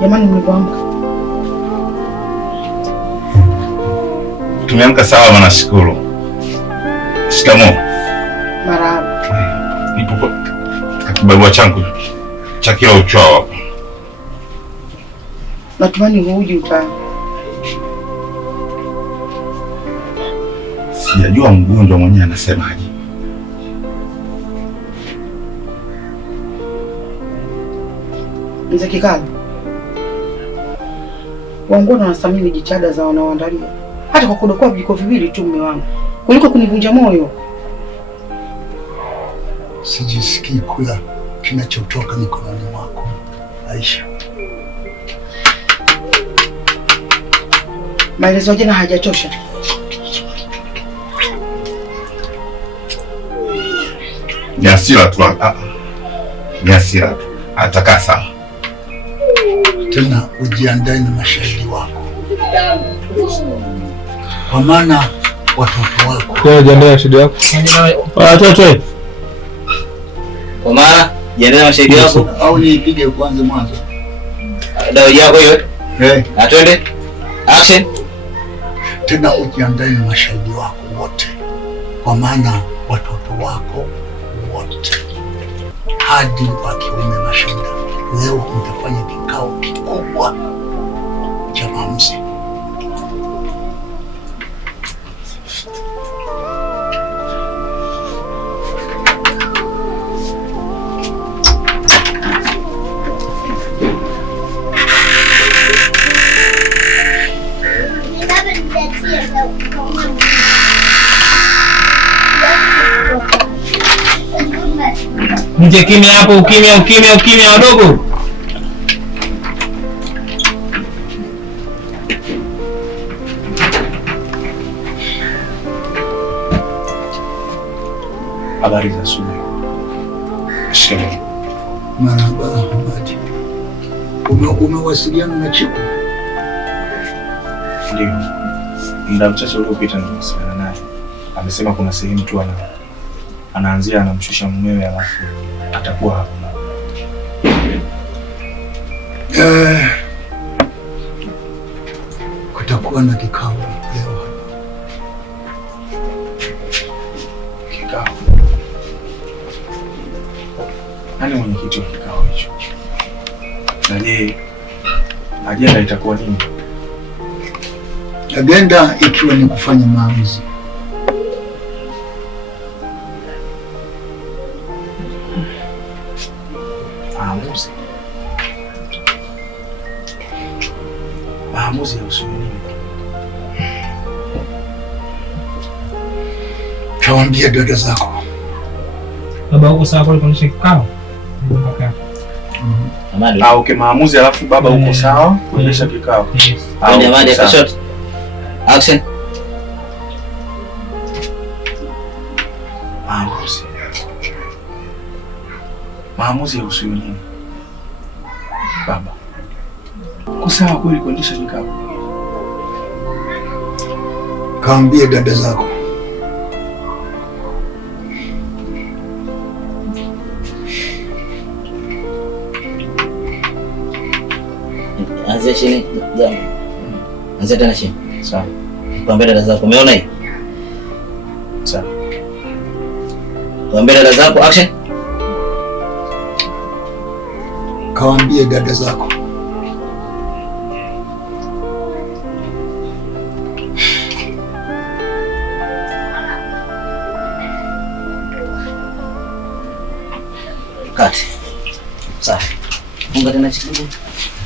Jamani, mlipoamka? Tumeamka sawa, nashukuru. Shikamoo. Marahaba. Nipo kwa kibarua changu cha kila uchao hapa. Natumani huuji utaa. Sijajua mgonjwa mwenyewe anasemaje. Mzee Kikala, waongoza wanathamini jitihada za wanaoandalia, hata kwa kudokoa vijiko viwili tu mume wangu, kuliko kunivunja moyo. Sijisikii kula kinachotoka mikononi mwako, Aisha. Maelezo jana hajatosha. Ni hasira tu. Ni hasira tu. Atakaa sawa. Tena ujiandae na mashahidi wako, kwa maana watoto wako. Jiandae na shahidi wako. Watoto. Kwa maana jiandae na mashahidi wako Au niipige kwanza mwanzo. Dawa yako hiyo. Atwende. Action. Tena ujiandae na mashahidi wako wote, kwa maana watoto wako wote hadi wa kiume mashinda. Leo mtafanya kikao kikubwa cha maamuzi. Mje kimya hapo, ukimya wadogo. Habari za asubuhi. Shikamoo. Marhaba Hamadi. Umewasiliana na Chiku? Ndio. Muda mchache uliopita nimewasiliana naye. Amesema kuna sehemu tu anaanzia anamshusha mumewe, alafu atakuwa hapo. Kutakuwa na kikao leo hapa. Kikao? Nani mwenyekiti wa kikao hicho? Na je, ajenda itakuwa nini? Agenda ikiwa ni kufanya maamuzi. Maamuzi ya usuni nini? Kawaambia dada zako. Baba uko sawa kwa kunisha kikao? Okay, maamuzi alafu baba uko sawa kuendesha kikao. Jamani, shot. Action. Maamuzi ya usuni nini? Baba uko sawa kweli kuendesha kikao? Kaambie dada zako. Anzia chini. Anzia tena chini. Sawa. Kaambie dada zako. Umeona hii? Sawa. Kaambie dada zako. Action. Kaambie dada zako. Kati. Safi. Funga tena chini.